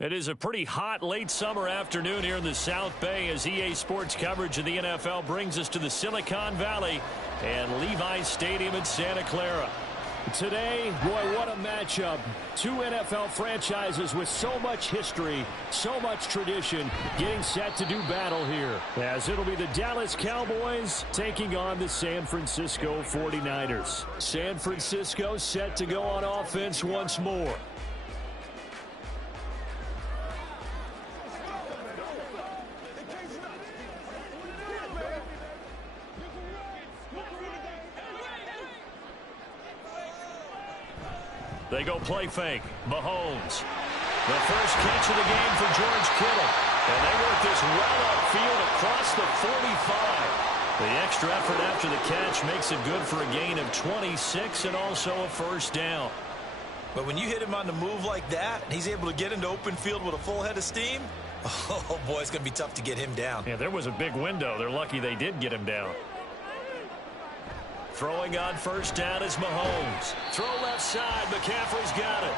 It is a pretty hot late summer afternoon here in the South Bay as EA Sports coverage of the NFL brings us to the Silicon Valley and Levi's Stadium in Santa Clara. Today, boy, what a matchup. Two NFL franchises with so much history, so much tradition, getting set to do battle here. As it'll be the Dallas Cowboys taking on the San Francisco 49ers. San Francisco set to go on offense once more. They go play fake. Mahomes. The first catch of the game for George Kittle. And they work this well upfield across the 45. The extra effort after the catch makes it good for a gain of 26 and also a first down. But when you hit him on the move like that, he's able to get into open field with a full head of steam, oh, boy, it's going to be tough to get him down. Yeah, there was a big window. They're lucky they did get him down. Throwing on first down is Mahomes. Throw left side. McCaffrey's got it.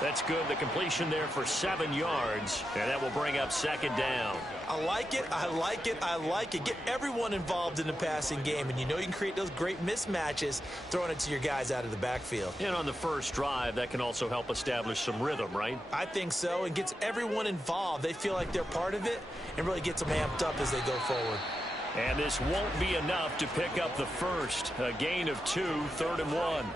That's good. The completion there for 7 yards. And that will bring up second down. I like it. I like it. I like it. Get everyone involved in the passing game. And you know you can create those great mismatches throwing it to your guys out of the backfield. And on the first drive, that can also help establish some rhythm, right? I think so. And gets everyone involved. They feel like they're part of it and really gets them amped up as they go forward. And this won't be enough to pick up the first. A gain of 2, 3rd and 1.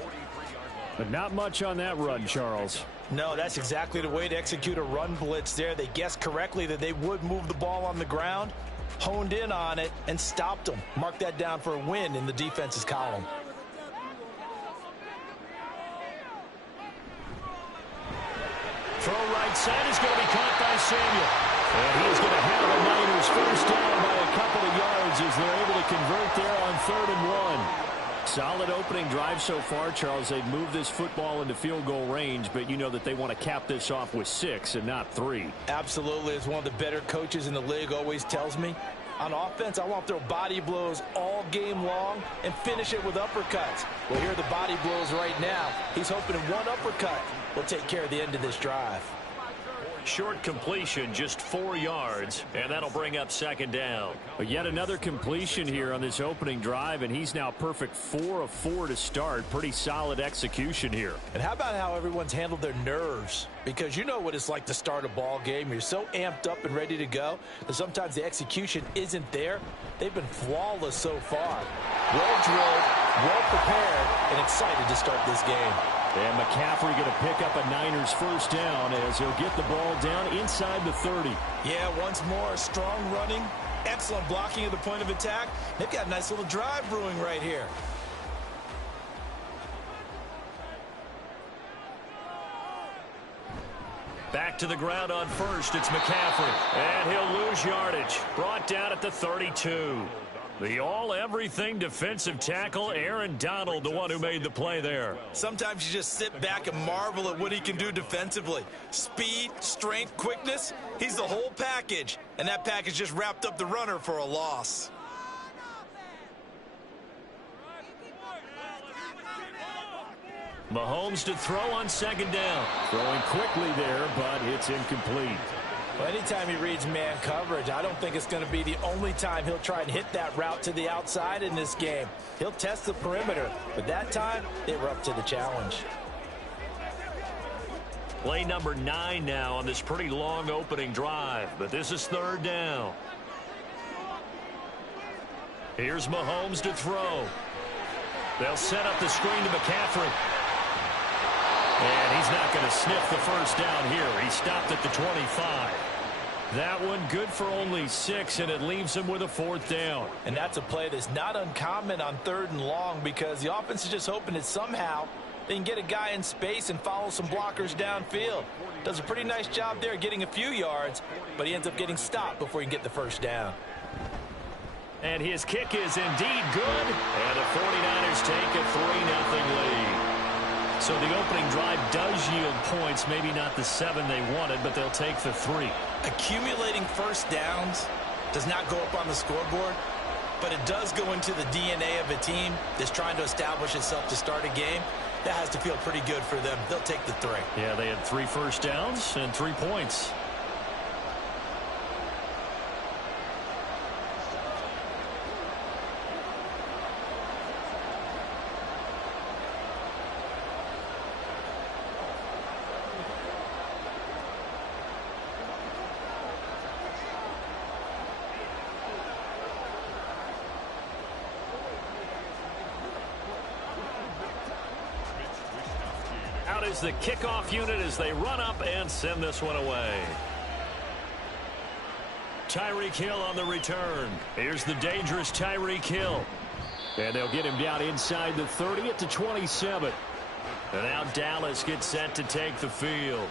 But not much on that run, Charles. No, that's exactly the way to execute a run blitz there. They guessed correctly that they would move the ball on the ground, honed in on it, and stopped them. Mark that down for a win in the defense's column. Throw right side is going to be caught by Samuel. And he's going to have the Niners first down by a couple of yards as they're able to convert there on 3rd and 1. Solid opening drive so far, Charles. They've moved this football into field goal range, but you know that they want to cap this off with 6 and not 3. Absolutely. As one of the better coaches in the league always tells me, on offense, I want to throw body blows all game long and finish it with uppercuts. Well, here are the body blows right now. He's hoping in one uppercut will take care of the end of this drive. Short completion, just 4 yards, and that'll bring up second down. But yet another completion here on this opening drive, and he's now perfect 4 of 4 to start. Pretty solid execution here. And how about how everyone's handled their nerves? Because you know what it's like to start a ball game. You're so amped up and ready to go that sometimes the execution isn't there. They've been flawless so far. Well drilled, well prepared, and excited to start this game. And McCaffrey going to pick up a Niners first down as he'll get the ball down inside the 30. Yeah, once more, strong running, excellent blocking at the point of attack. They've got a nice little drive brewing right here. Back to the ground on first, it's McCaffrey. And he'll lose yardage. Brought down at the 32. The all-everything defensive tackle, Aaron Donald, the one who made the play there. Sometimes you just sit back and marvel at what he can do defensively. Speed, strength, quickness, he's the whole package. And that package just wrapped up the runner for a loss. Mahomes to throw on second down. Throwing quickly there, but it's incomplete. Well, anytime he reads man coverage, I don't think it's going to be the only time he'll try and hit that route to the outside in this game. He'll test the perimeter, but that time they were up to the challenge. Play number 9 now on this pretty long opening drive, but this is 3rd down. Here's Mahomes to throw. They'll set up the screen to McCaffrey. And he's not going to sniff the first down here. He stopped at the 25. That one good for only 6, and it leaves him with a 4th down. And that's a play that's not uncommon on 3rd and long because the offense is just hoping that somehow they can get a guy in space and follow some blockers downfield. Does a pretty nice job there getting a few yards, but he ends up getting stopped before he can get the first down. And his kick is indeed good. And the 49ers take a 3-0 lead. So the opening drive does yield points, maybe not the 7 they wanted, but they'll take the 3. Accumulating first downs does not go up on the scoreboard, but it does go into the DNA of a team that's trying to establish itself to start a game. That has to feel pretty good for them. They'll take the 3. Yeah, they had 3 first downs and 3 points. Out is the kickoff unit as they run up and send this one away. Tyreek Hill on the return. Here's the dangerous Tyreek Hill. And they'll get him down inside the 30 at the 27. And now Dallas gets set to take the field.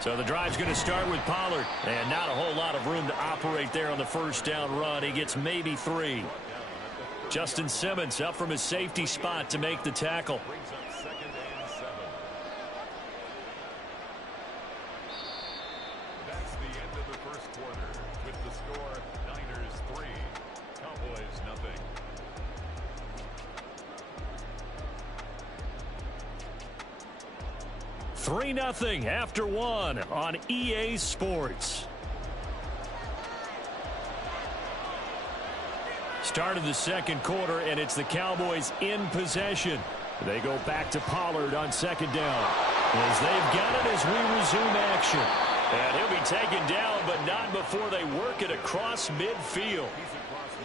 So the drive's going to start with Pollard. And not a whole lot of room to operate there on the first down run. He gets maybe 3. Justin Simmons up from his safety spot to make the tackle. That's the end of the first quarter with the score Niners 3, Cowboys nothing. Three 3-0 after 1 on EA Sports. Start of the second quarter, and it's the Cowboys in possession. They go back to Pollard on second down. As they've got it as we resume action. And he'll be taken down, but not before they work it across midfield.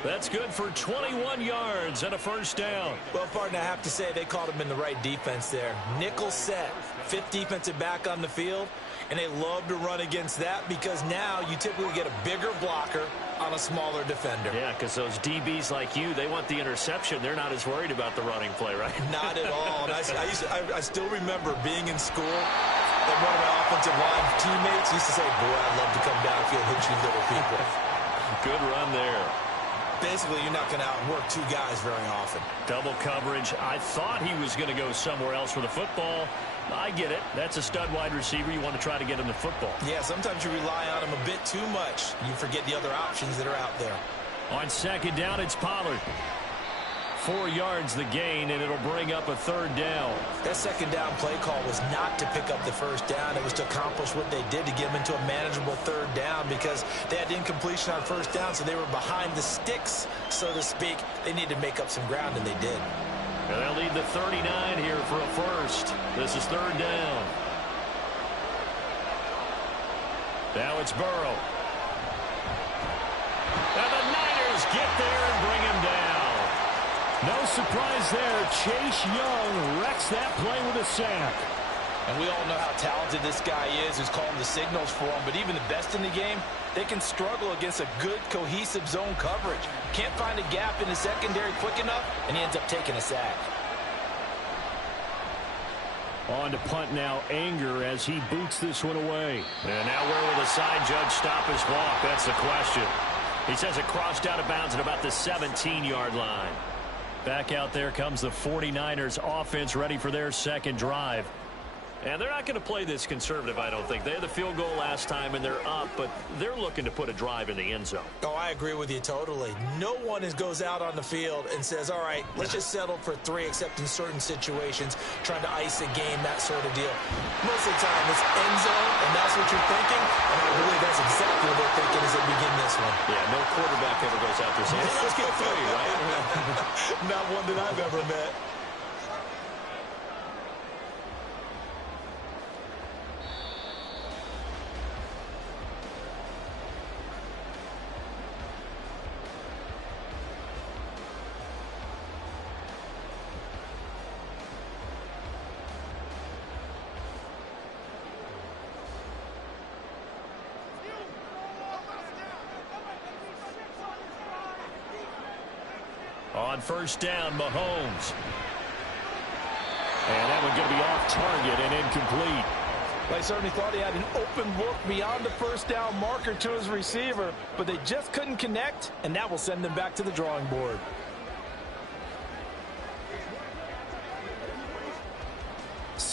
That's good for 21 yards and a first down. Well, partner, I have to say they caught him in the right defense there. Nickel set, 5th defensive back on the field, and they love to run against that because now you typically get a bigger blocker on a smaller defender. Yeah, because those DBs like you, they want the interception. They're not as worried about the running play, right? Not at all. And I still remember being in school, and one of my offensive line teammates used to say, boy, I'd love to come downfield and hit you little people. Good run there. Basically, you're not going to outwork 2 guys very often. Double coverage. I thought he was going to go somewhere else with the football. I get it. That's a stud wide receiver. You want to try to get him the football. Yeah, sometimes you rely on him a bit too much. You forget the other options that are out there. On second down, it's Pollard. 4 yards the gain, and it'll bring up a third down. That second down play call was not to pick up the first down. It was to accomplish what they did to get them into a manageable third down because they had incompletion on first down, so they were behind the sticks, so to speak. They needed to make up some ground, and they did. And they'll lead the 39 here for a first. This is third down. Now it's Burrow. And the Niners get there and bring him down. No surprise there. Chase Young wrecks that play with a sack. And we all know how talented this guy is who's calling the signals for him. But even the best in the game, they can struggle against a good, cohesive zone coverage. Can't find a gap in the secondary quick enough, and he ends up taking a sack. On to punt now, Anger as he boots this one away. And now where will the side judge stop his walk? That's the question. He says it crossed out of bounds at about the 17-yard line. Back out there comes the 49ers offense ready for their second drive. And they're not going to play this conservative, I don't think. They had the field goal last time, and they're up, but they're looking to put a drive in the end zone. Oh, I agree with you totally. No one goes out on the field and says, all right, let's just settle for 3, except in certain situations, trying to ice a game, that sort of deal. Most of the time, it's end zone, and that's what you're thinking, and I believe that's exactly what they're thinking as they begin this one. Yeah, no quarterback ever goes out there saying, let's get 3, right? Not one that I've ever met. On first down, Mahomes. And that one going to be off target and incomplete. They certainly thought he had an open look beyond the first down marker to his receiver, but they just couldn't connect, and that will send them back to the drawing board.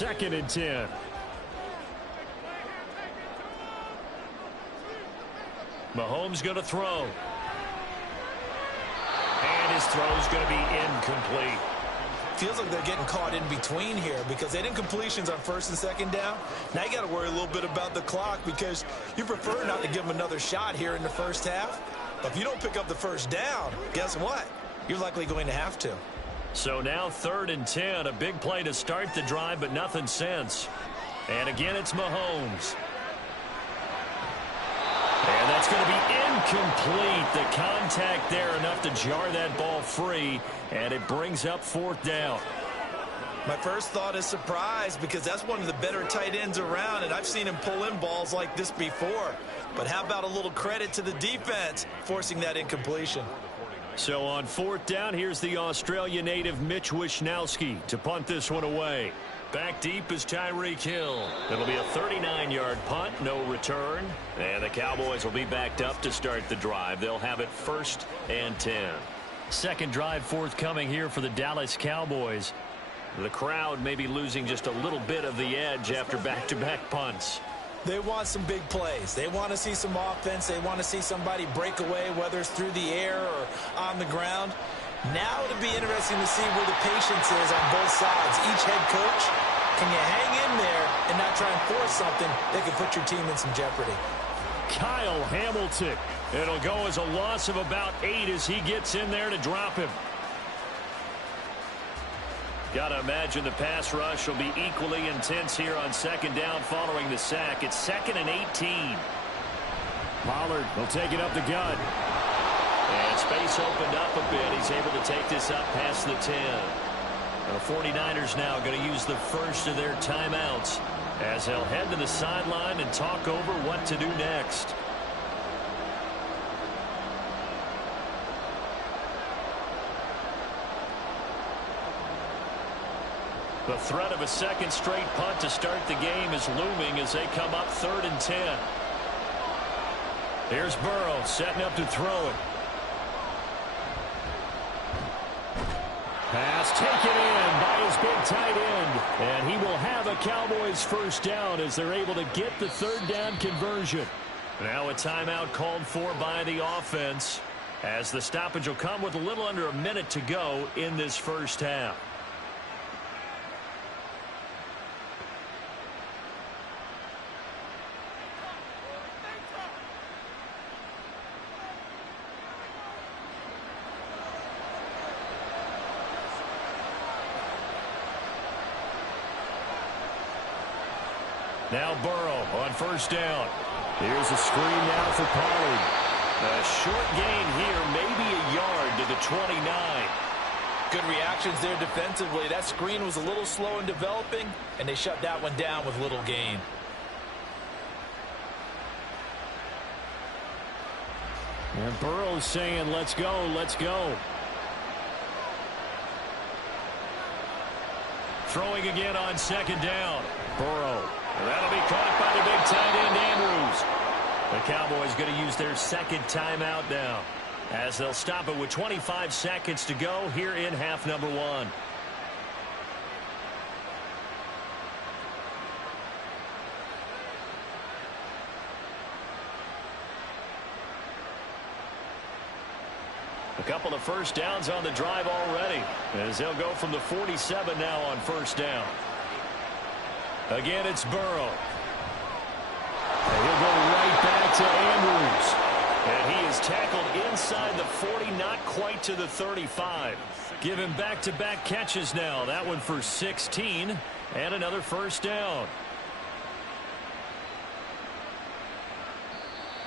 2nd and 10. Mahomes going to throw. And his throw's going to be incomplete. Feels like they're getting caught in between here because they didn't completions on 1st and 2nd down. Now you got to worry a little bit about the clock because you prefer not to give them another shot here in the first half. But if you don't pick up the 1st down, guess what? You're likely going to have to. So now 3rd and 10, a big play to start the drive, but nothing since. And again, it's Mahomes. And that's going to be incomplete. The contact there enough to jar that ball free, and it brings up 4th down. My first thought is surprise because that's one of the better tight ends around, and I've seen him pull in balls like this before. But how about a little credit to the defense forcing that incompletion? So on 4th down, here's the Australia native Mitch Wishnowsky to punt this one away. Back deep is Tyreek Hill. It'll be a 39-yard punt, no return. And the Cowboys will be backed up to start the drive. They'll have it 1st and 10. Second drive forthcoming here for the Dallas Cowboys. The crowd may be losing just a little bit of the edge after back-to-back punts. They want some big plays. They want to see some offense. They want to see somebody break away, whether it's through the air or on the ground. Now it'll be interesting to see where the patience is on both sides. Each head coach, can you hang in there and not try and force something that could put your team in some jeopardy? Kyle Hamilton. It'll go as a loss of about 8 as he gets in there to drop him. Got to imagine the pass rush will be equally intense here on 2nd down following the sack. It's 2nd and 18. Pollard will take it up the gut. And space opened up a bit. He's able to take this up past the 10. The 49ers now going to use the first of their timeouts as they'll head to the sideline and talk over what to do next. The threat of a second straight punt to start the game is looming as they come up 3rd and 10. Here's Burrow setting up to throw it. Pass taken in by his big tight end. And he will have a Cowboys 1st down as they're able to get the 3rd down conversion. Now a timeout called for by the offense as the stoppage will come with a little under a minute to go in this first half. Now Burrow on 1st down. Here's a screen now for Pollard. A short gain here, maybe a yard to the 29. Good reactions there defensively. That screen was a little slow in developing, and they shut that one down with little gain. And Burrow's saying, let's go, let's go. Throwing again on 2nd down. Burrow. That'll be caught by the big tight end, Andrews. The Cowboys going to use their 2nd timeout now as they'll stop it with 25 seconds to go here in half number 1. A couple of 1st downs on the drive already as they'll go from the 47 now on 1st down. Again, it's Burrow. And he'll go right back to Andrews. And he is tackled inside the 40, not quite to the 35. Give him back-to-back catches now. That one for 16 and another 1st down.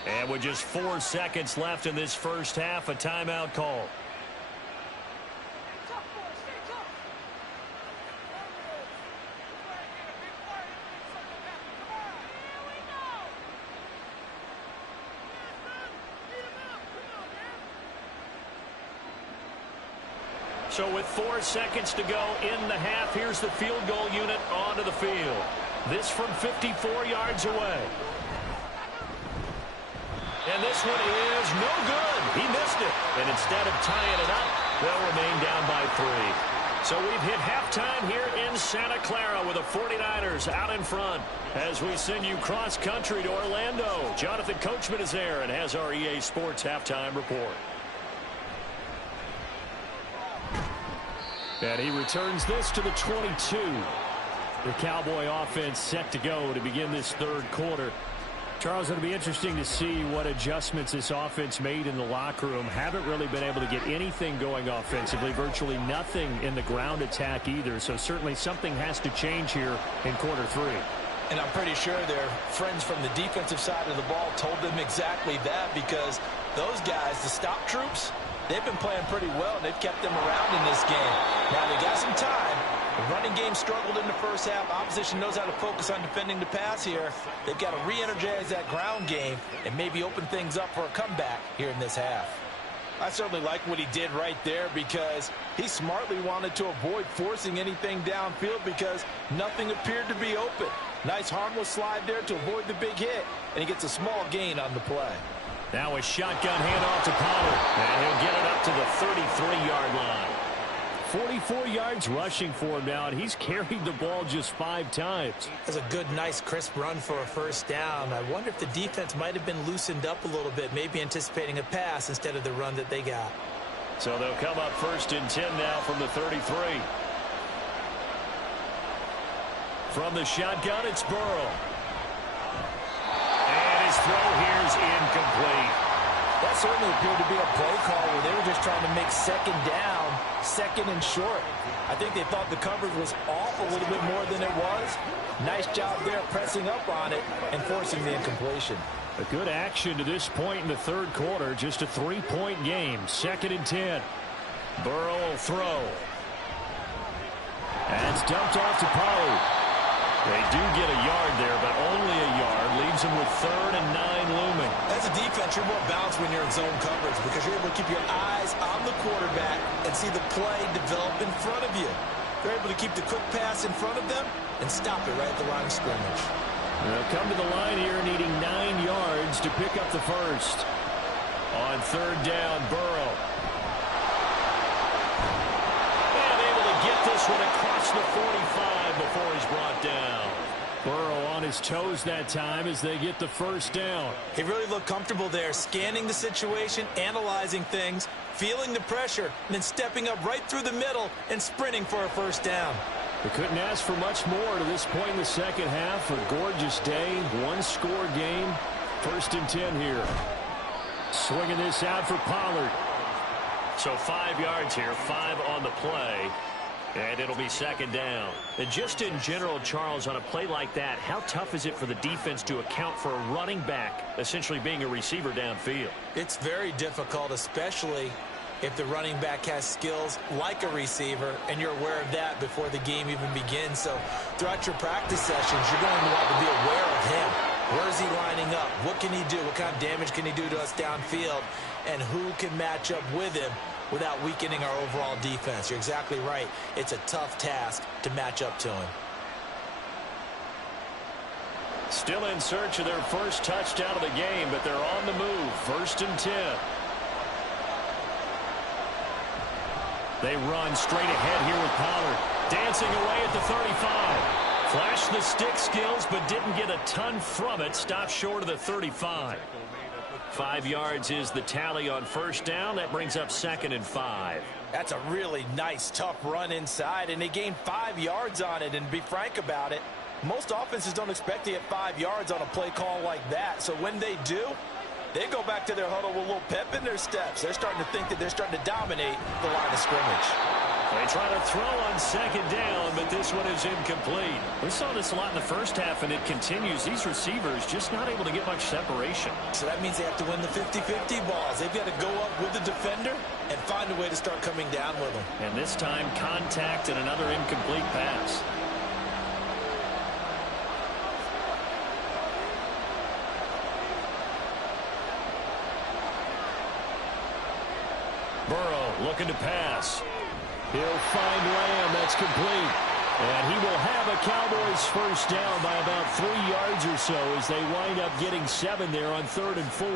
And with just 4 seconds left in this first half, a timeout call. So with 4 seconds to go in the half, here's the field goal unit onto the field. This from 54 yards away. And this one is no good. He missed it. And instead of tying it up, they'll remain down by 3. So we've hit halftime here in Santa Clara with the 49ers out in front as we send you cross-country to Orlando. Jonathan Coachman is there and has our EA Sports halftime report. And he returns this to the 22. The Cowboy offense set to go to begin this third quarter. Charles, it'll be interesting to see what adjustments this offense made in the locker room. Haven't really been able to get anything going offensively, virtually nothing in the ground attack either. So certainly something has to change here in quarter three. And I'm pretty sure their friends from the defensive side of the ball told them exactly that, because those guys, the stop troops, they've been playing pretty well, and they've kept them around in this game. Now, they got some time. The running game struggled in the first half. Opposition knows how to focus on defending the pass here. They've got to re-energize that ground game and maybe open things up for a comeback here in this half. I certainly like what he did right there, because he smartly wanted to avoid forcing anything downfield because nothing appeared to be open. Nice harmless slide there to avoid the big hit, and he gets a small gain on the play. Now a shotgun handoff to Pollard, and he'll get it up to the 33-yard line. 44 yards rushing for him now, and he's carried the ball just 5 times. That's a good, nice, crisp run for a first down. I wonder if the defense might have been loosened up a little bit, maybe anticipating a pass instead of the run that they got. So they'll come up 1st and 10 now from the 33. From the shotgun, it's Burrow. And his throw here is incomplete. That certainly appeared to be a play call where they were just trying to make second down, second and short. I think they thought the coverage was off a little bit more than it was. Nice job there pressing up on it and forcing the incompletion. A good action to this point in the third quarter. Just a 3-point game. 2nd and 10. Burrow will throw. And it's dumped off to Pollard. They do get a yard there, but only a yard. Leaves them with 3rd and 9 looming. As a defense, you're more balanced when you're in zone coverage because you're able to keep your eyes on the quarterback and see the play develop in front of you. They're able to keep the quick pass in front of them and stop it right at the line of scrimmage. They'll come to the line here needing 9 yards to pick up the first. On 3rd down, Burrow. And able to get this one across the 45 before he's brought down. Burrow on his toes that time as they get the first down. He really looked comfortable there, scanning the situation, analyzing things, feeling the pressure, and then stepping up right through the middle and sprinting for a first down. They couldn't ask for much more to this point in the second half. A gorgeous day, 1-score game. 1st and 10 here. Swinging this out for Pollard. So 5 yards here, 5 on the play. And it'll be 2nd down. And just in general, Charles, on a play like that, how tough is it for the defense to account for a running back essentially being a receiver downfield? It's very difficult, especially if the running back has skills like a receiver, and you're aware of that before the game even begins. So throughout your practice sessions, you're going to want to be aware of him. Where is he lining up? What can he do? What kind of damage can he do to us downfield? And who can match up with him without weakening our overall defense? You're exactly right. It's a tough task to match up to him. Still in search of their first touchdown of the game, but they're on the move. 1st and 10. They run straight ahead here with Pollard. Dancing away at the 35. Flashed the stick skills, but didn't get a ton from it. Stopped short of the 35. 5 yards is the tally on 1st down. That brings up 2nd and 5. That's a really nice, tough run inside, and they gained 5 yards on it. And to be frank about it, most offenses don't expect to get 5 yards on a play call like that. So when they do, they go back to their huddle with a little pep in their steps. They're starting to think that they're starting to dominate the line of scrimmage. They try to throw on 2nd down, but this one is incomplete. We saw this a lot in the first half, and it continues. These receivers just not able to get much separation. So that means they have to win the 50-50 balls. They've got to go up with the defender and find a way to start coming down with them. And this time, contact and another incomplete pass. Burrow looking to pass. He'll find Lamb. That's complete. And he will have a Cowboys first down by about 3 yards or so as they wind up getting 7 there on 3rd and 4.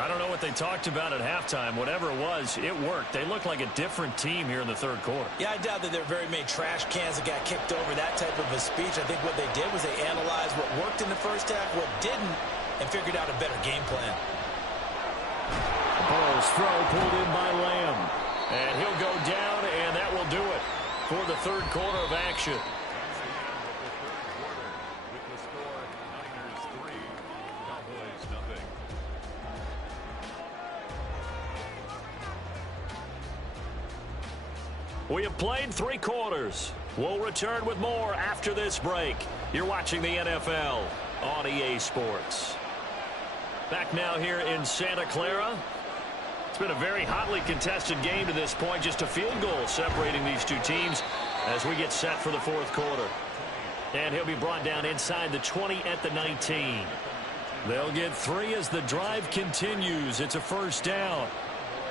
I don't know what they talked about at halftime. Whatever it was, it worked. They looked like a different team here in the third quarter. Yeah, I doubt that there were very many trash cans that got kicked over, that type of a speech. I think what they did was they analyzed what worked in the first half, what didn't, and figured out a better game plan. Burrow's throw pulled in by Lamb. And he'll go down, and that will do it for the third quarter of action. We have played 3 quarters. We'll return with more after this break. You're watching the NFL on EA Sports. Back now here in Santa Clara. It's been a very hotly contested game to this point. Just a field goal separating these two teams as we get set for the fourth quarter. And he'll be brought down inside the 20 at the 19. They'll get 3 as the drive continues. It's a first down.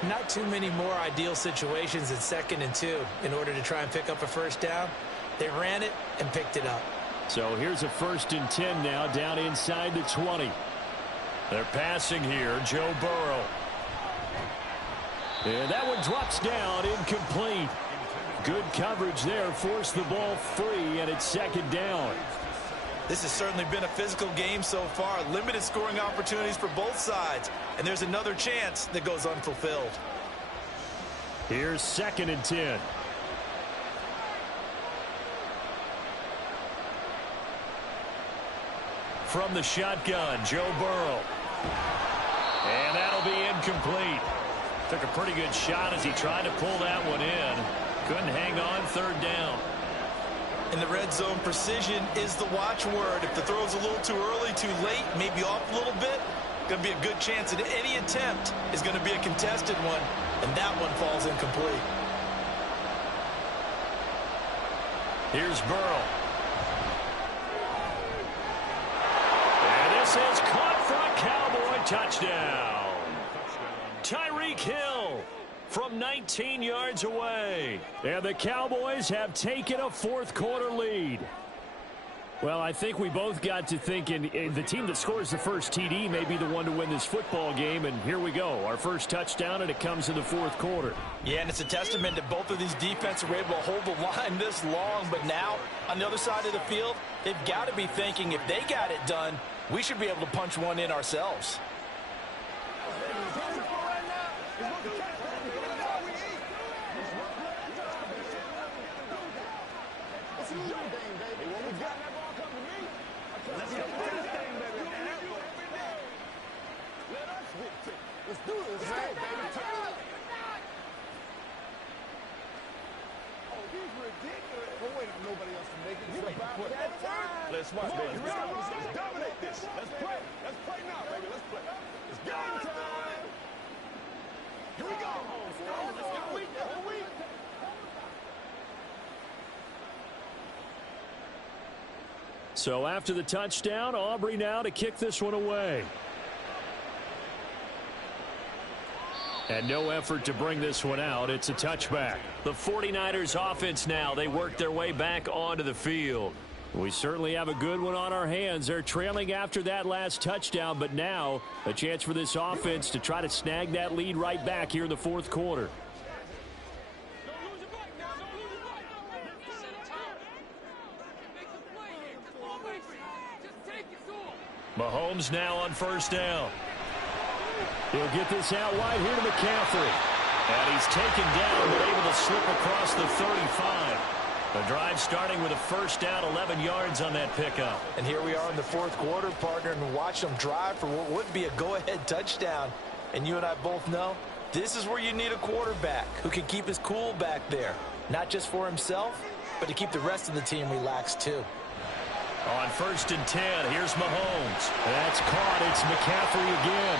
Not too many more ideal situations in 2nd and 2 in order to try and pick up a first down. They ran it and picked it up. So here's a 1st and 10 now down inside the 20. They're passing here. Joe Burrow. And that one drops down, incomplete. Good coverage there. Forced the ball free, and it's 2nd down. This has certainly been a physical game so far. Limited scoring opportunities for both sides. And there's another chance that goes unfulfilled. Here's 2nd and 10. From the shotgun, Joe Burrow. And that'll be incomplete. Took a pretty good shot as he tried to pull that one in. Couldn't hang on, 3rd down. In the red zone, precision is the watchword. If the throw's a little too early, too late, maybe off a little bit, going to be a good chance that any attempt is going to be a contested one, and that one falls incomplete. Here's Burrow. And this is caught for a Cowboy touchdown. Tyreek Hill from 19 yards away. And the Cowboys have taken a fourth quarter lead. Well, I think we both got to thinking the team that scores the first TD may be the one to win this football game, and here we go. Our first touchdown, and it comes in the fourth quarter. Yeah, and it's a testament that both of these defenses were able to hold the line this long, but now on the other side of the field, they've got to be thinking if they got it done, we should be able to punch one in ourselves. Let's watch, baby. Let's dominate this. Let's play. Let's play now, baby. Let's play. It's game time. Here we go. Let's go. So after the touchdown, Aubrey now to kick this one away. And no effort to bring this one out. It's a touchback. The 49ers offense now. They work their way back onto the field. We certainly have a good one on our hands. They're trailing after that last touchdown, but now a chance for this offense to try to snag that lead right back here in the fourth quarter. Mahomes now on first down. He'll get this out wide here to McCaffrey. And he's taken down, but able to slip across the 35. The drive starting with a first down, 11 yards on that pickup. And here we are in the fourth quarter, partner, and watch them drive for what would be a go-ahead touchdown. And you and I both know this is where you need a quarterback who can keep his cool back there. Not just for himself, but to keep the rest of the team relaxed too. On 1st and 10, here's Mahomes. That's caught. It's McCaffrey again.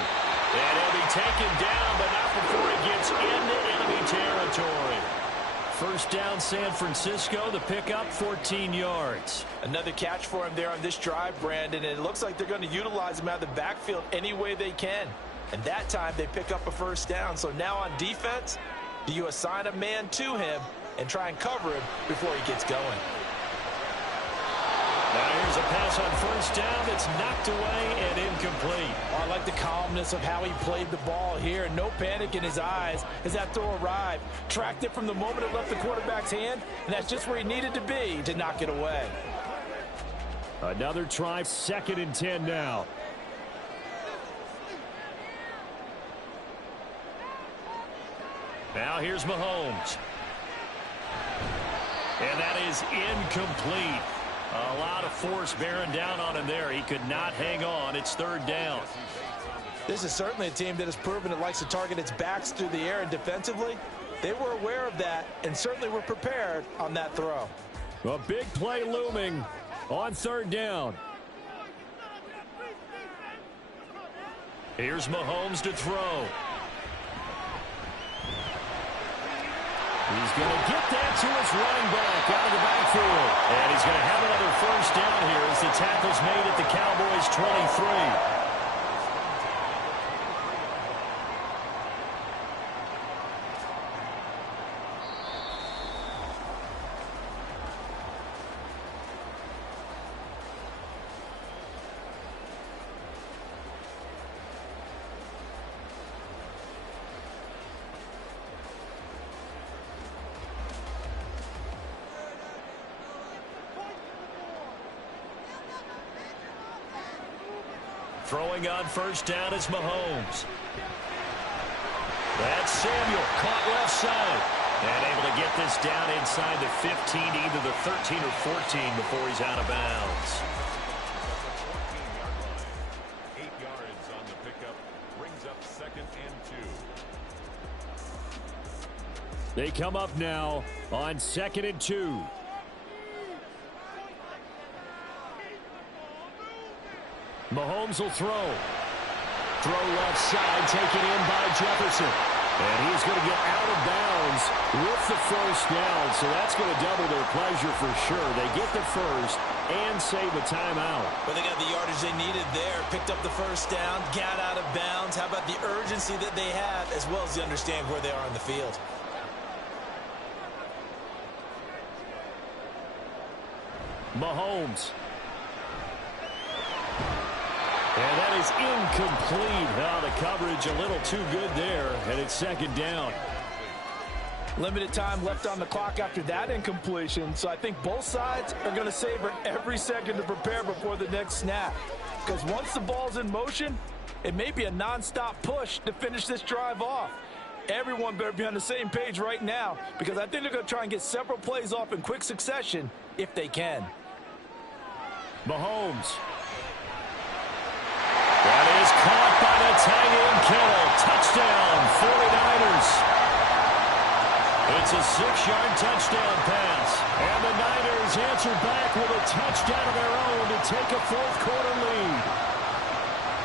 And he'll be taken down, but not before he gets into enemy territory. First down, San Francisco. The pickup, 14 yards. Another catch for him there on this drive, Brandon. And it looks like they're going to utilize him out of the backfield any way they can. And that time they pick up a first down. So now on defense, do you assign a man to him and try and cover him before he gets going? Now here's a pass on first down that's knocked away and incomplete. I like the calmness of how he played the ball here. No panic in his eyes as that throw arrived. Tracked it from the moment it left the quarterback's hand, and that's just where he needed to be to knock it away. Another try, 2nd and 10 now. Now here's Mahomes. And that is incomplete. A lot of force bearing down on him there. He could not hang on. It's 3rd down. This is certainly a team that has proven it likes to target its backs through the air, and defensively, they were aware of that and certainly were prepared on that throw. A big play looming on 3rd down. Here's Mahomes to throw. He's going to get that to his running back out of the backfield. And he's going to have another 1st down here as the tackle's made at the Cowboys' 23. Throwing on 1st down is Mahomes. That's Samuel, caught left side. And able to get this down inside the 15, either the 13 or 14 before he's out of bounds. 8 yards on the pickup, brings up 2nd and 2. They come up now on 2nd and 2. Mahomes will throw. Throw left side, taken in by Jefferson. And he's going to get out of bounds with the 1st down, so that's going to double their pleasure for sure. They get the 1st and save a timeout. But they got the yardage they needed there, picked up the 1st down, got out of bounds. How about the urgency that they have, as well as the understand where they are on the field? Mahomes. And that is incomplete. Oh, the coverage a little too good there, and it's 2nd down. Limited time left on the clock after that incompletion, so I think both sides are going to savor every second to prepare before the next snap. Because once the ball's in motion, it may be a nonstop push to finish this drive off. Everyone better be on the same page right now, because I think they're going to try and get several plays off in quick succession if they can. Mahomes. That is caught by the tight end Kittle. Touchdown, 49ers. It's a 6-yard touchdown pass. And the Niners answer back with a touchdown of their own to take a 4th quarter lead.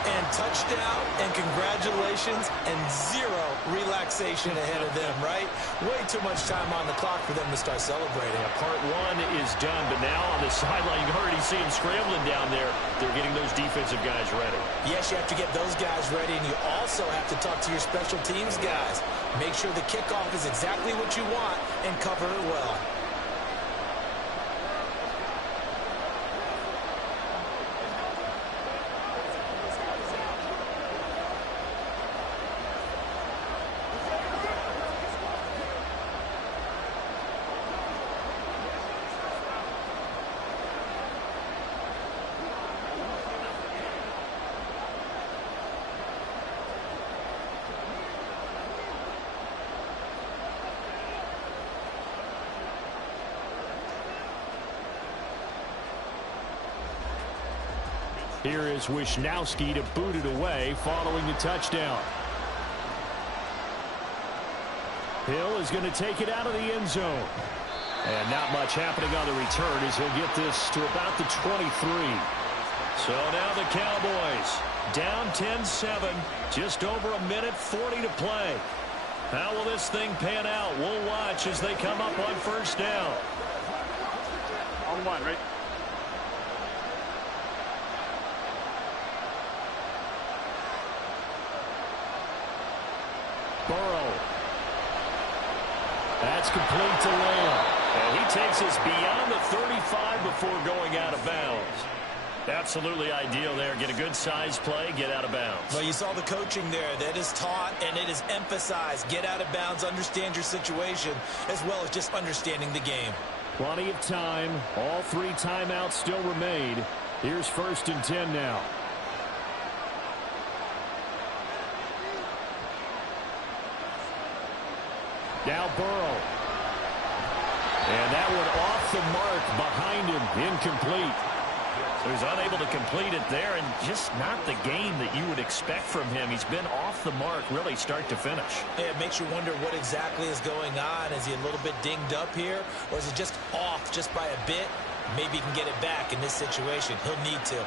And touchdown and congratulations and 0 relaxation ahead of them, right? Way too much time on the clock for them to start celebrating. Part 1 is done, but now on the sideline, you already see him scrambling down there. They're getting those defensive guys ready. Yes, you have to get those guys ready, and you also have to talk to your special teams guys. Make sure the kickoff is exactly what you want and cover it well. Here is Wisnowski to boot it away following the touchdown. Hill is going to take it out of the end zone. And not much happening on the return as he'll get this to about the 23. So now the Cowboys down 10-7, just over a minute 40 to play. How will this thing pan out? We'll watch as they come up on 1st down. On 1, right? Burrow. That's complete to Lamb. And he takes us beyond the 35 before going out of bounds. Absolutely ideal there. Get a good size play, get out of bounds. Well, you saw the coaching there. That is taught and it is emphasized. Get out of bounds, understand your situation, as well as just understanding the game. Plenty of time. All 3 timeouts still remain. Here's 1st and 10 now. Now Burrow. And that one off the mark behind him. Incomplete. So he's unable to complete it there, and just not the game that you would expect from him. He's been off the mark really start to finish. Yeah, it makes you wonder what exactly is going on. Is he a little bit dinged up here, or is he just off just by a bit? Maybe he can get it back in this situation. He'll need to.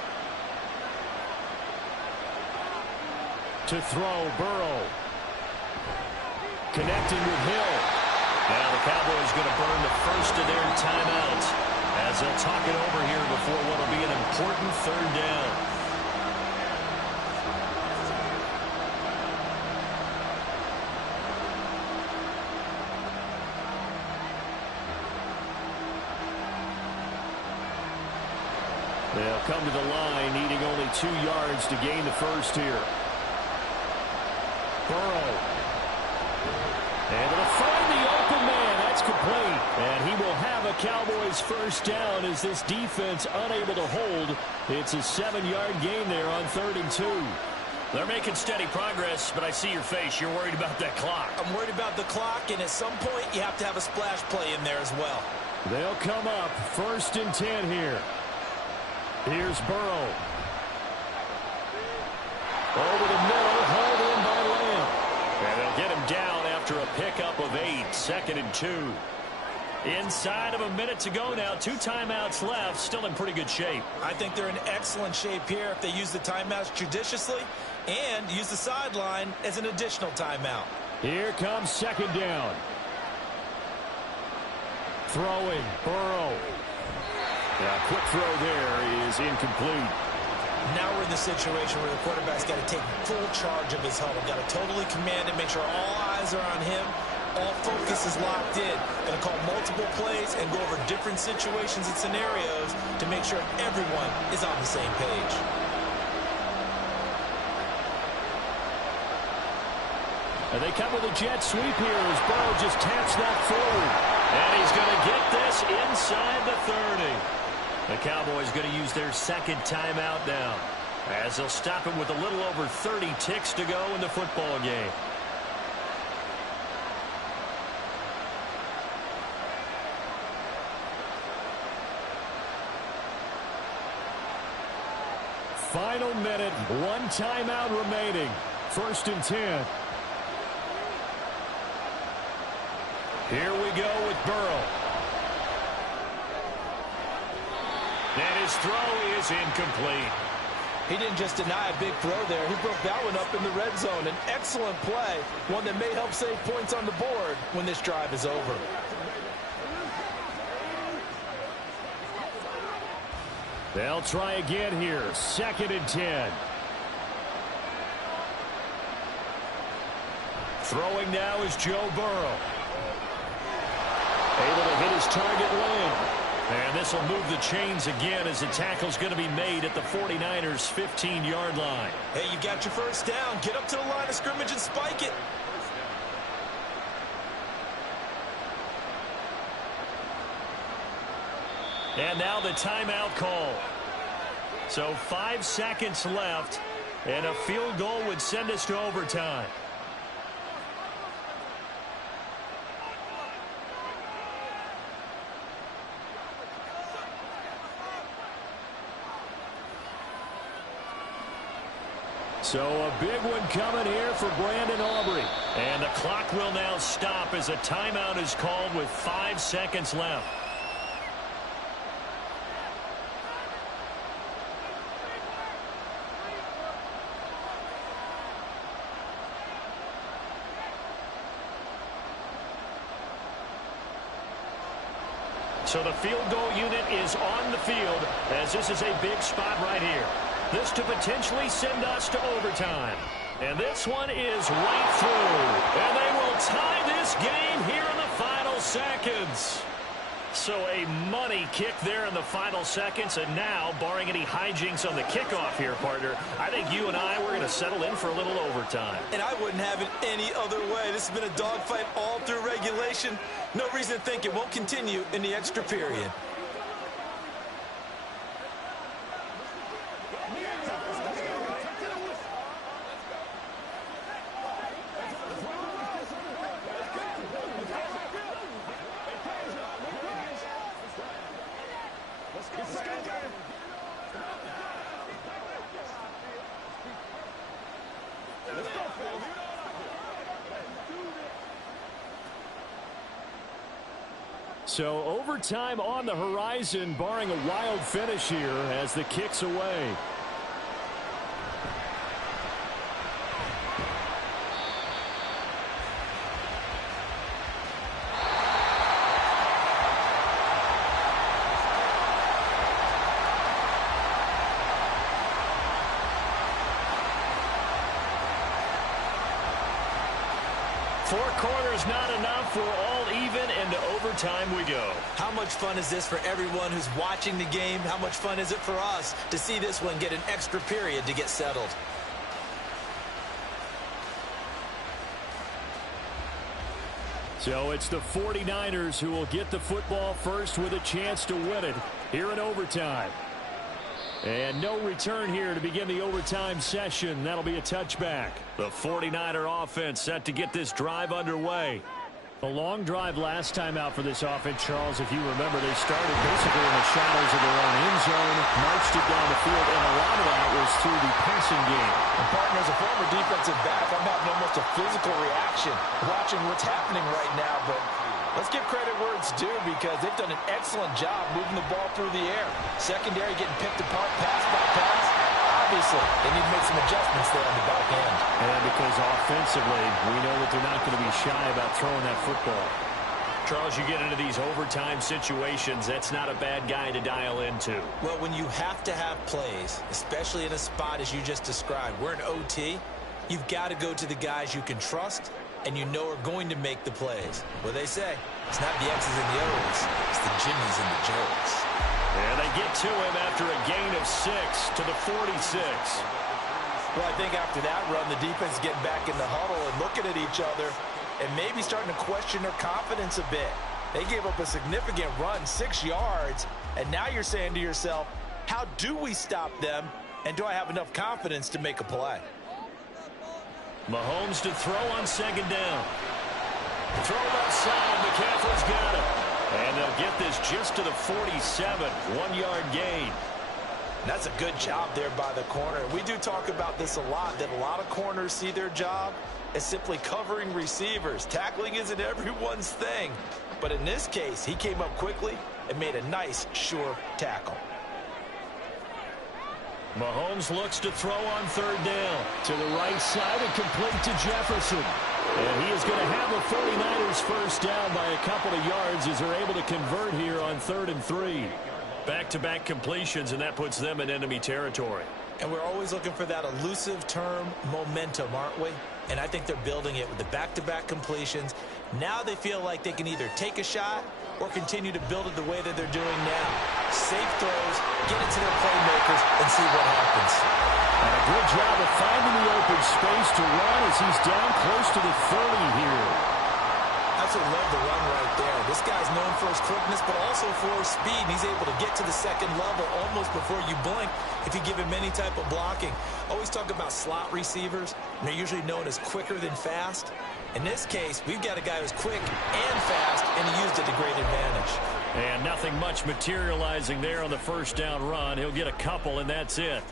To throw, Burrow. Connecting with Hill. Now the Cowboys going to burn the first of their timeouts as they'll talk it over here before what will be an important 3rd down. They'll come to the line needing only 2 yards to gain the first here. Burrow. And they'll find the open man. That's complete. And he will have a Cowboys first down as this defense unable to hold. It's a 7-yard gain there on 3rd and 2. They're making steady progress, but I see your face. You're worried about that clock. I'm worried about the clock, and at some point you have to have a splash play in there as well. They'll come up 1st and 10 here. Here's Burrow. Over the middle, hauled in by Lamb. And they'll get him down after a pickup of 8, 2nd and 2. Inside of a minute to go now, 2 timeouts left, still in pretty good shape. I think they're in excellent shape here if they use the timeouts judiciously and use the sideline as an additional timeout. Here comes 2nd down. Throwing, Burrow. A quick throw there is incomplete. Now we're in the situation where the quarterback's got to take full charge of his huddle. Got to totally command it, make sure all eyes are on him. All focus is locked in. Going to call multiple plays and go over different situations and scenarios to make sure everyone is on the same page. And they come with a jet sweep here as Burrow just taps that forward. And he's going to get this inside the 30. The Cowboys going to use their 2nd timeout now as they'll stop him with a little over 30 ticks to go in the football game. Final minute, 1 timeout remaining. 1st and 10. Here we go with Burrow. And his throw is incomplete. He didn't just deny a big throw there. He broke that one up in the red zone. An excellent play, one that may help save points on the board when this drive is over. They'll try again here. 2nd and 10. Throwing now is Joe Burrow. Able to hit his target Lamb. And this will move the chains again as the tackle's going to be made at the 49ers' 15-yard line. Hey, you got your first down. Get up to the line of scrimmage and spike it. And now the timeout call. So 5 seconds left, and a field goal would send us to overtime. So a big one coming here for Brandon Aubrey. And the clock will now stop as a timeout is called with 5 seconds left. So the field goal unit is on the field as this is a big spot right here. This to potentially send us to overtime. And this one is right through. And they will tie this game here in the final seconds. So a money kick there in the final seconds, and now, barring any hijinks on the kickoff here, partner, I think you and I, we're going to settle in for a little overtime. And I wouldn't have it any other way. This has been a dogfight all through regulation. No reason to think it won't continue in the extra period. So overtime on the horizon, barring a wild finish here as the kick's away. Four quarters not enough. We're all even, and to overtime we go. How much fun is this for everyone who's watching the game? How much fun is it for us to see this one get an extra period to get settled? So it's the 49ers who will get the football first with a chance to win it here in overtime. And no return here to begin the overtime session. That'll be a touchback. The 49er offense set to get this drive underway. A long drive last time out for this offense, Charles. If you remember, they started basically in the shadows of their own end zone, marched it down the field, and a lot of that was through the passing game. And partner, as a former defensive back, I'm having almost a physical reaction watching what's happening right now. But let's give credit where it's due because they've done an excellent job moving the ball through the air. Secondary getting picked apart pass by pass. Obviously, they need to make some adjustments there on the back end. And because offensively, we know that they're not going to be shy about throwing that football. Charles, you get into these overtime situations, that's not a bad guy to dial into. Well, when you have to have plays, especially in a spot as you just described, we're in OT, you've got to go to the guys you can trust and you know are going to make the plays. What they say, it's not the X's and the O's, it's the Jimmies and the Joes. And they get to him after a gain of 6 to the 46. Well, I think after that run, the defense is getting back in the huddle and looking at each other and maybe starting to question their confidence a bit. They gave up a significant run, 6 yards, and now you're saying to yourself, how do we stop them, and do I have enough confidence to make a play? Mahomes to throw on second down. Throw left side. McCaffrey's got it. And they'll get this just to the 47. 1-yard gain. That's a good job there by the corner. We do talk about this a lot, that a lot of corners see their job as simply covering receivers. Tackling isn't everyone's thing. But in this case, he came up quickly and made a nice, sure tackle. Mahomes looks to throw on third down. To the right side and complete to Jefferson. And he is going to have the 49ers first down by a couple of yards as they're able to convert here on 3rd and 3. Back-to-back completions, and that puts them in enemy territory. And we're always looking for that elusive term, momentum, aren't we? And I think they're building it with the back-to-back completions. Now they feel like they can either take a shot or continue to build it the way that they're doing now. Safe throws, get it to their playmakers, and see what happens. And a good job of finding the open space to run as he's down close to the 30 here. Absolutely love the run right there. This guy's known for his quickness, but also for his speed. He's able to get to the second level almost before you blink if you give him any type of blocking. Always talk about slot receivers, and they're usually known as quicker than fast. In this case, we've got a guy who's quick and fast, and he used it to great advantage. And nothing much materializing there on the first down run. He'll get a couple, and that's it.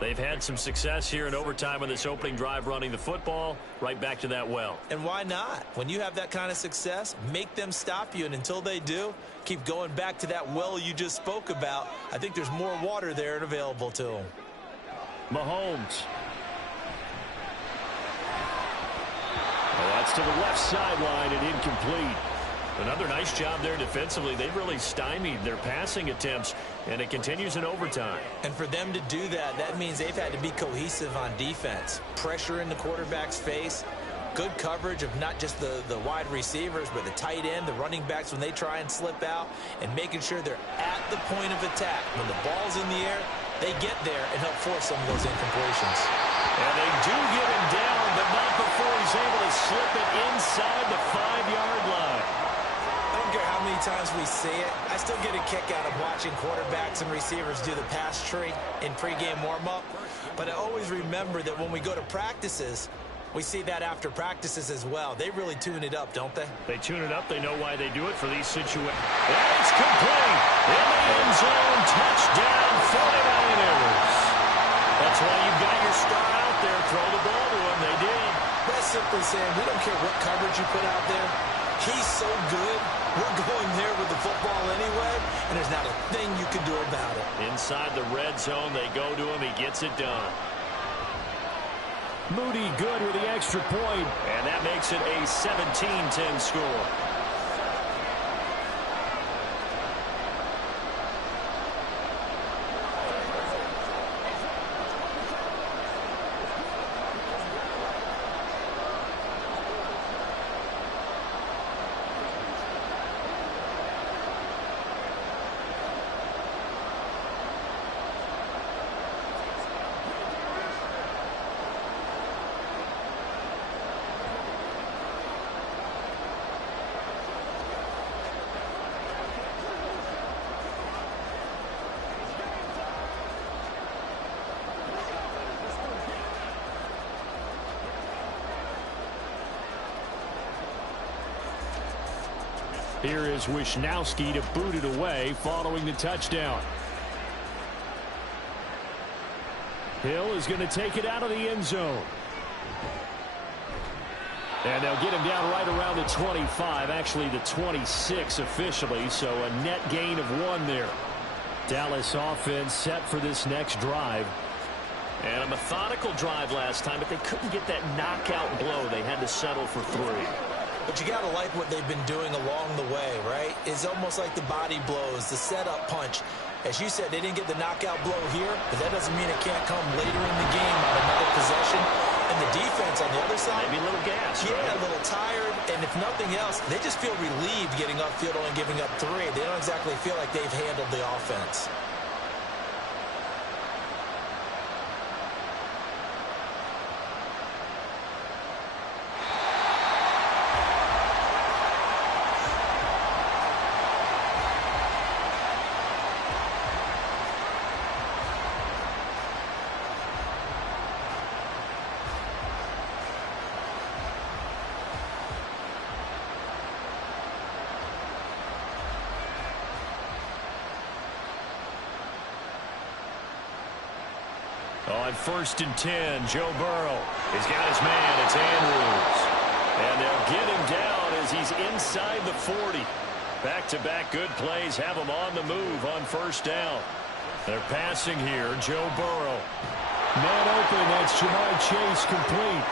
They've had some success here in overtime on this opening drive running the football right back to that well. And why not? When you have that kind of success, make them stop you. And until they do, keep going back to that well you just spoke about. I think there's more water there and available to them. Mahomes. Well, that's to the left sideline and incomplete. Another nice job there defensively. They've really stymied their passing attempts, and it continues in overtime. And for them to do that, that means they've had to be cohesive on defense. Pressure in the quarterback's face, good coverage of not just the wide receivers, but the tight end, the running backs when they try and slip out, and making sure they're at the point of attack. When the ball's in the air, they get there and help force some of those incompletions. And they do get him down, but not before he's able to slip it inside the 5-yard line. I don't care how many times we see it. I still get a kick out of watching quarterbacks and receivers do the pass tree in pregame warm-up. But I always remember that when we go to practices, we see that after practices as well. They really tune it up, don't they? They tune it up. They know why they do it for these situations. It's complete. In the end zone. Touchdown, 49ers. That's why you've got your star out there. Throw the ball to him. They did. That's simply saying we don't care what coverage you put out there. He's so good. We're going there with the football anyway, and there's not a thing you can do about it. Inside the red zone, they go to him. He gets it done. Moody good with the extra point, and that makes it a 17-10 score. Here is Wisnowski to boot it away following the touchdown. Hill is going to take it out of the end zone. And they'll get him down right around the 25, actually the 26 officially, so a net gain of 1 there. Dallas offense set for this next drive. And a methodical drive last time, but they couldn't get that knockout blow. They had to settle for 3. But you got to like what they've been doing along the way, right? It's almost like the body blows, the setup punch. As you said, they didn't get the knockout blow here, but that doesn't mean it can't come later in the game on another possession. And the defense on the other side, maybe a little gas. Yeah, right? a little tired. And if nothing else, they just feel relieved getting upfield and giving up 3. They don't exactly feel like they've handled the offense. On 1st and 10, Joe Burrow. He's got his man. It's Andrews. And they'll get him down as he's inside the 40. Back-to-back good plays have him on the move on 1st down. They're passing here. Joe Burrow. Man open. That's Jamar Chase complete.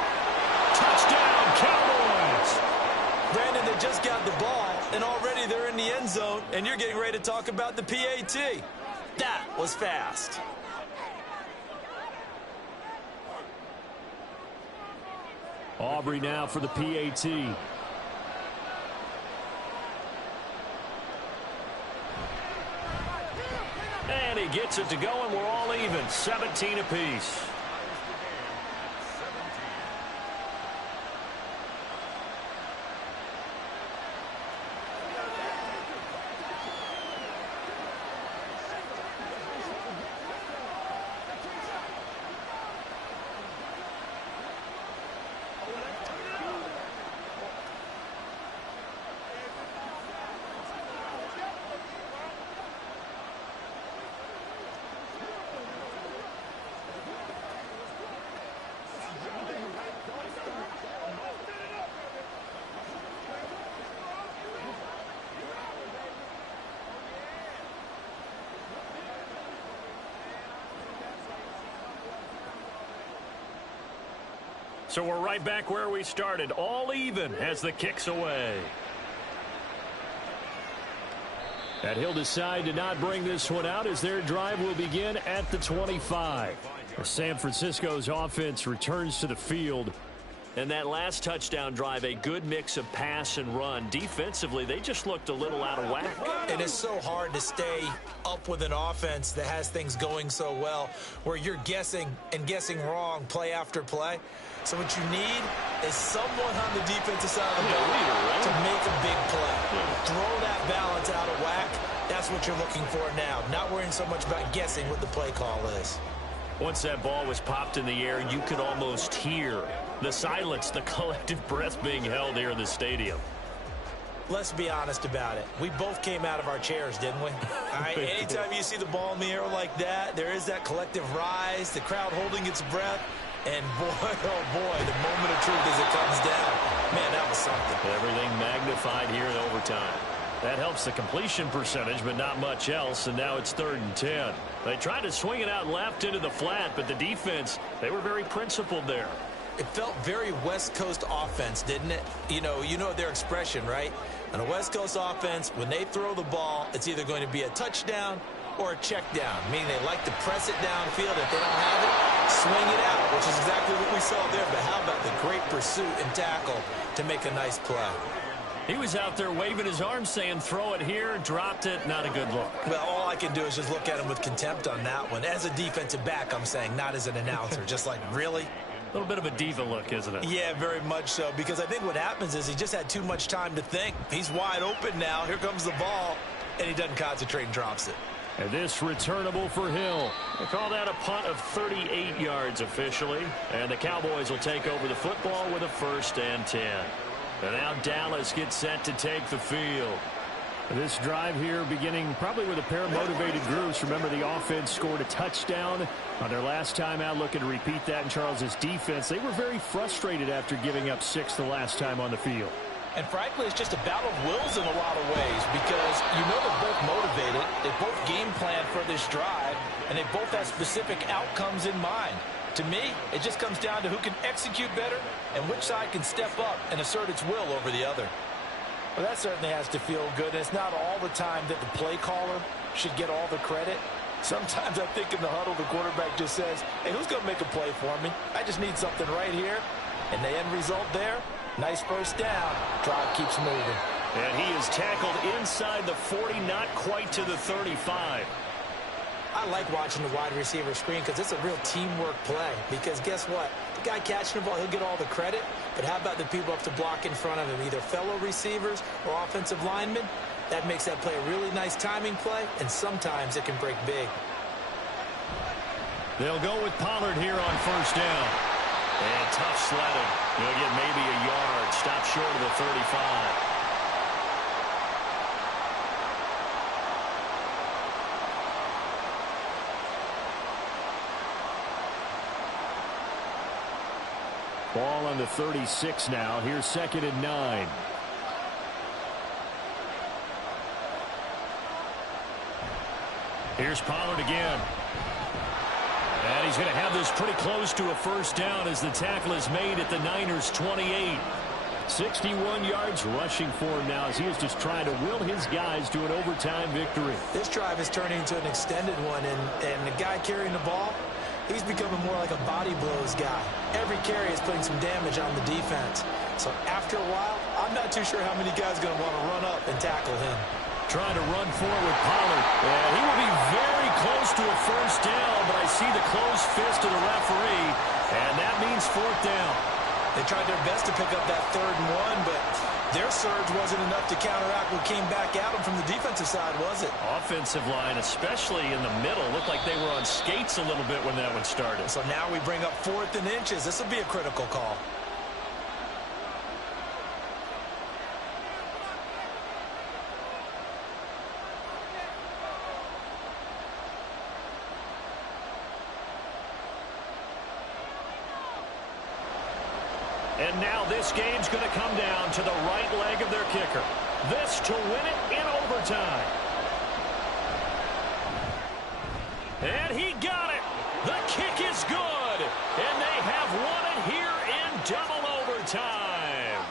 Touchdown, Cowboys. Brandon, they just got the ball, and already they're in the end zone, and you're getting ready to talk about the PAT. That was fast. Aubrey now for the PAT. And he gets it to go, and we're all even. 17 apiece. So we're right back where we started, all even as the kick's away. And he'll decide to not bring this one out as their drive will begin at the 25. San Francisco's offense returns to the field. And that last touchdown drive, a good mix of pass and run. Defensively, they just looked a little out of whack. And it's so hard to stay up with an offense that has things going so well, where you're guessing and guessing wrong play after play. So what you need is someone on the defensive side of the ball to make a big play. Throw that balance out of whack. That's what you're looking for now. Not worrying so much about guessing what the play call is. Once that ball was popped in the air, you could almost hear the silence, the collective breath being held here in the stadium. Let's be honest about it. We both came out of our chairs, didn't we? All right, anytime you see the ball in the air like that, there is that collective rise, the crowd holding its breath, and boy, oh boy, the moment of truth as it comes down. Man, that was something. Everything magnified here in overtime. That helps the completion percentage, but not much else, and now it's 3rd and 10. They tried to swing it out left into the flat, but the defense, they were very principled there. It felt very West Coast offense, didn't it? You know their expression, right? On a West Coast offense, when they throw the ball, it's either going to be a touchdown or a check down, meaning they like to press it downfield. If they don't have it, swing it out, which is exactly what we saw there. But how about the great pursuit and tackle to make a nice play? He was out there waving his arms saying, throw it here, dropped it, not a good look. Well, all I can do is just look at him with contempt on that one. As a defensive back, I'm saying, not as an announcer. Just like, really? A little bit of a diva look, isn't it? Yeah, very much so, because I think what happens is he just had too much time to think. He's wide open now. Here comes the ball, and he doesn't concentrate and drops it. And this returnable for Hill. They call that a punt of 38 yards officially. And the Cowboys will take over the football with a 1st and 10. And now Dallas gets set to take the field. This drive here beginning probably with a pair of motivated groups. Remember, the offense scored a touchdown on their last time out. Looking to repeat that in Charles's defense. They were very frustrated after giving up 6 the last time on the field. And frankly, it's just a battle of wills in a lot of ways, because they're both motivated. They both game plan for this drive, and they both have specific outcomes in mind. To me, it just comes down to who can execute better and which side can step up and assert its will over the other. Well, that certainly has to feel good. And it's not all the time that the play caller should get all the credit. Sometimes I think in the huddle, the quarterback just says, hey, who's going to make a play for me? I just need something right here. And the end result there, nice 1st down. Drive keeps moving. And he is tackled inside the 40, not quite to the 35. I like watching the wide receiver screen because it's a real teamwork play. Because guess what? The guy catching the ball, he'll get all the credit. But how about the people up to block in front of him, either fellow receivers or offensive linemen? That makes that play a really nice timing play, and sometimes it can break big. They'll go with Pollard here on 1st down. And tough sledding. He'll get maybe a yard. Stop short of the 35. Ball on the 36 now. Here's 2nd and 9. Here's Pollard again. And he's going to have this pretty close to a 1st down as the tackle is made at the Niners' 28. 61 yards rushing for him now as he is just trying to will his guys to an overtime victory. This drive is turning into an extended one, and the guy carrying the ball, he's becoming more like a body blows guy. Every carry is putting some damage on the defense. So after a while, I'm not too sure how many guys are going to want to run up and tackle him. Trying to run forward with Pollard. And he will be very close to a 1st down, but I see the closed fist of the referee, and that means 4th down. They tried their best to pick up that 3rd and 1, but their surge wasn't enough to counteract what came back at them from the defensive side, was it? Offensive line, especially in the middle, looked like they were on skates a little bit when that one started. So now we bring up 4th and inches. This will be a critical call. And now this game's going to come down to the right leg of their kicker. This to win it in overtime. And he got it. The kick is good. And they have won it here in double overtime.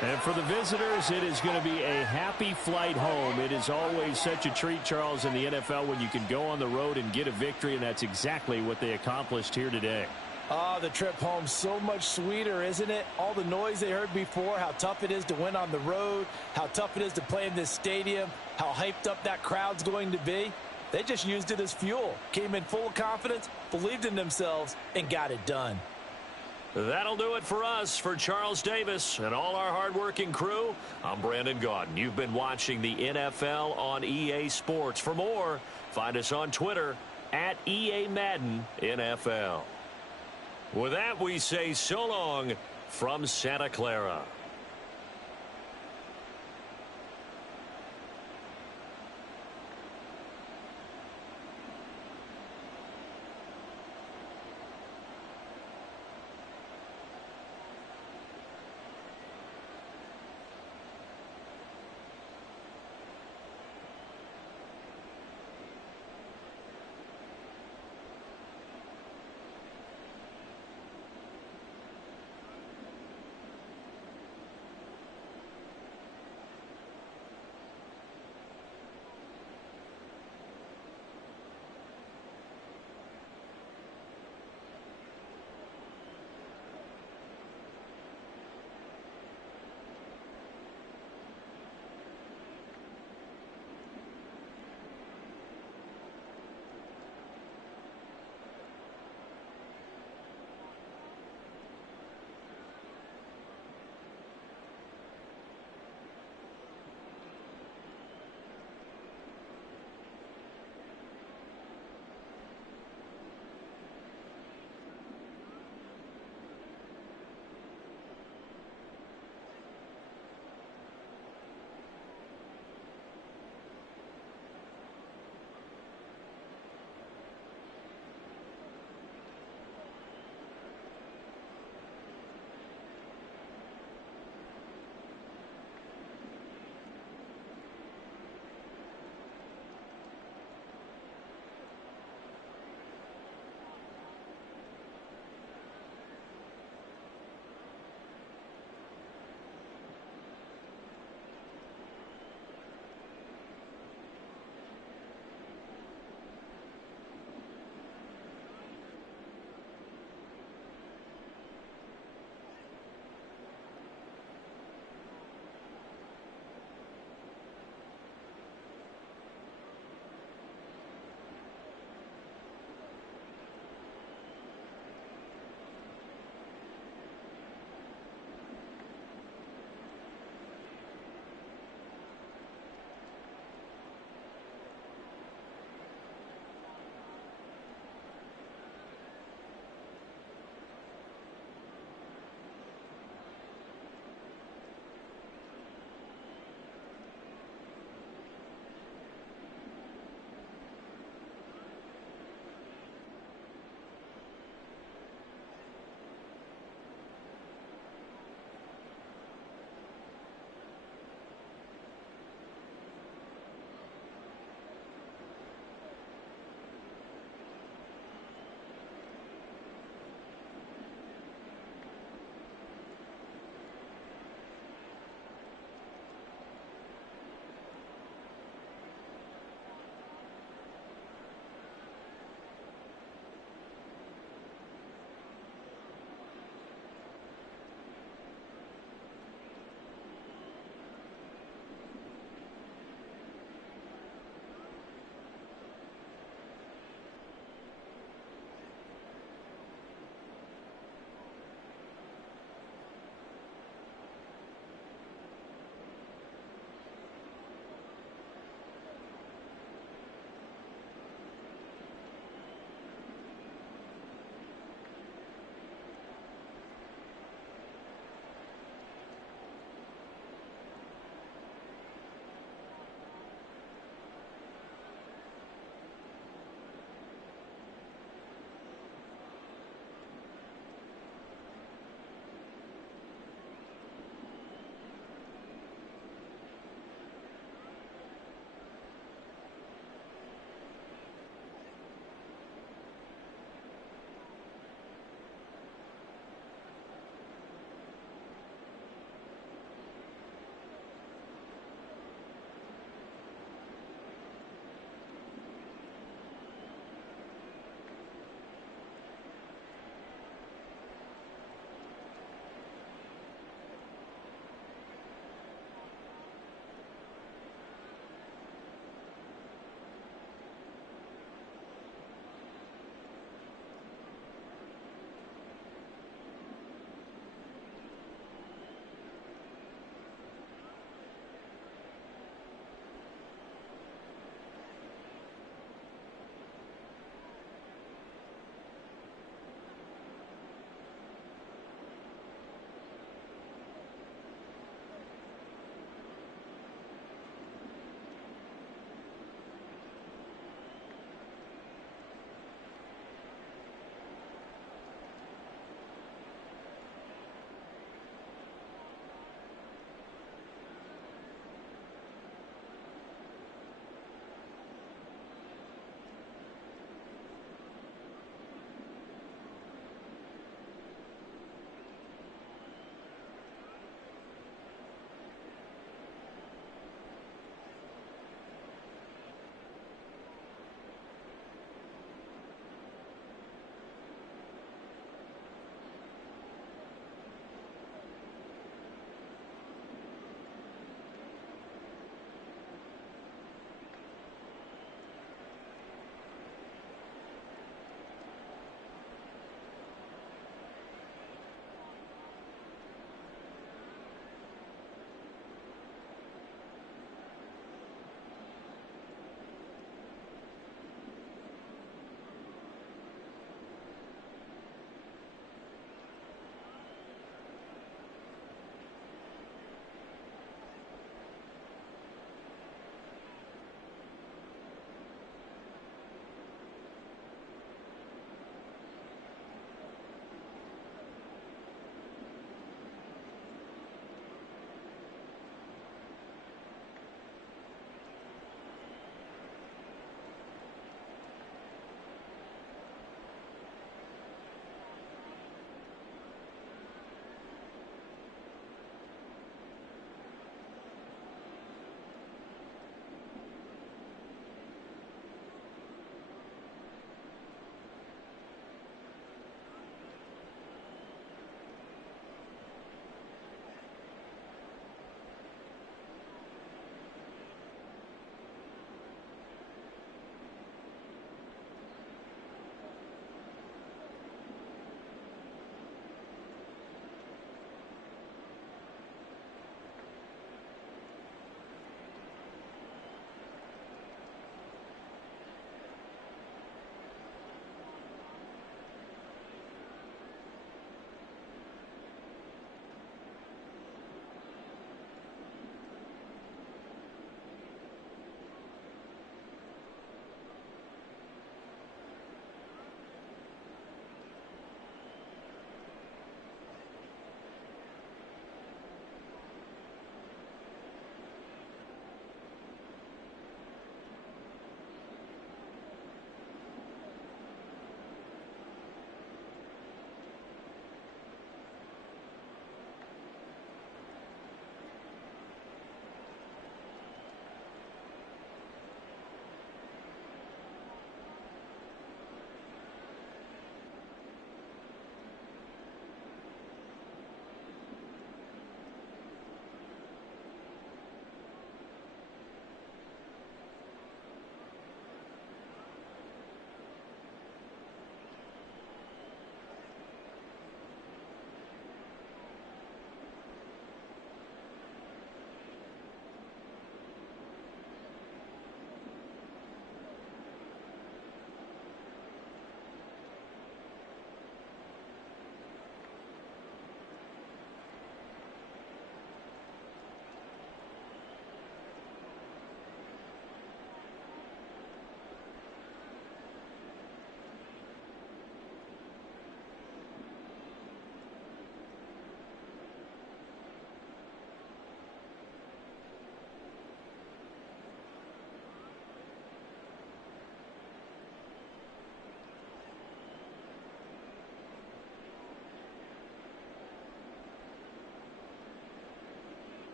And for the visitors, it is going to be a happy flight home. It is always such a treat, Charles, in the NFL when you can go on the road and get a victory, and that's exactly what they accomplished here today. Oh, the trip home so much sweeter, isn't it? All the noise they heard before, how tough it is to win on the road, how tough it is to play in this stadium, how hyped up that crowd's going to be. They just used it as fuel, came in full of confidence, believed in themselves, and got it done. That'll do it for us. For Charles Davis and all our hardworking crew, I'm Brandon Gaudin. You've been watching the NFL on EA Sports. For more, find us on Twitter at EA Madden NFL. With that, we say so long from Santa Clara.